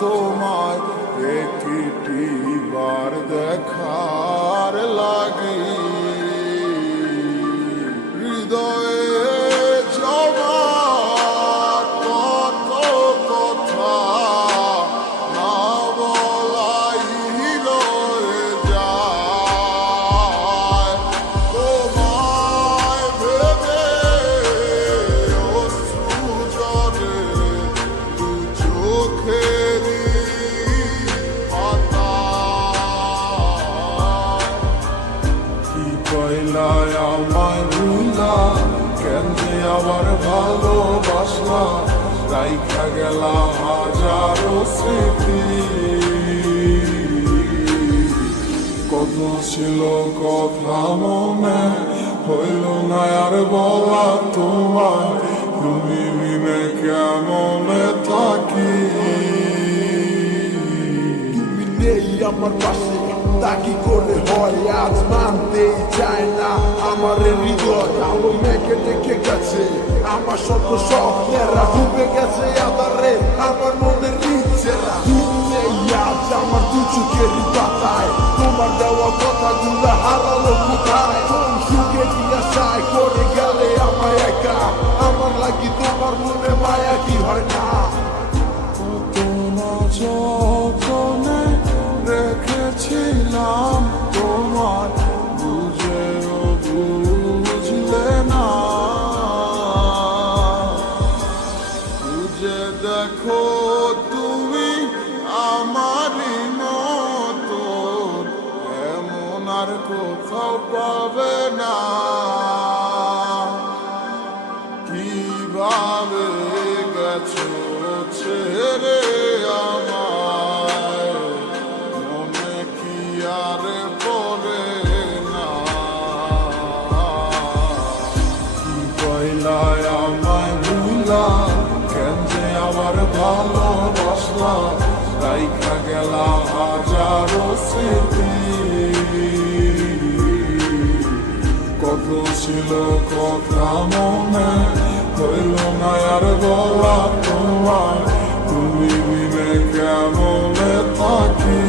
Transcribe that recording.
তোমায় একটি বার দেখার লাগি হৃদয়ে জমা কত কথা না বলাই রয়ে যায় তোমায় ভেবে অশ্রু ঝরে দু চোখেরই কি কইলায় আমায় ভুলা কেন যে আবার ভালোবাসলা রাইখা গেলা হাজারো স্মৃতি কত ছিল কথা মনে হইল না আর বলা তোমায় তুমি বিনে কেমনে থাকি তুমি নেই আমার পাশে তা কি করে হয় আজ মানতেই চায় না আমার হৃদয় আলো মেঘে দেখে গেছে আমার শত স্বপ্নেরা ডুবে গেছে আধারে আমার মনের ইচ্ছেরা তুমি নেই আজ আমার দু চোখের পাতায় তোমার দেওয়া কথাগুলো হারালো কোথায় কোন সুখে দিয়া চায় করে গেলে আমায় একা আমার লাগি তোমার মনে মায়া কি হয় না কত না যতনে রেখেছিলাম তোমার বুঝেও বুঝলে না বুঝে দেখো তুমি আমারই মতো এমন আর কোথাও পাবে না কিভাবে গেছো ছেড়ে আমায় মনে কি আর পড়ে না কি কইলায় আমায় ভুলা কেন যে আবার ভালোবাসলা রাইখা গেলা হাজারো স্মৃতি কত ছিল কথা মনে হইল না আর বলা তোমায় তুমি বিনে কেমনে থাকি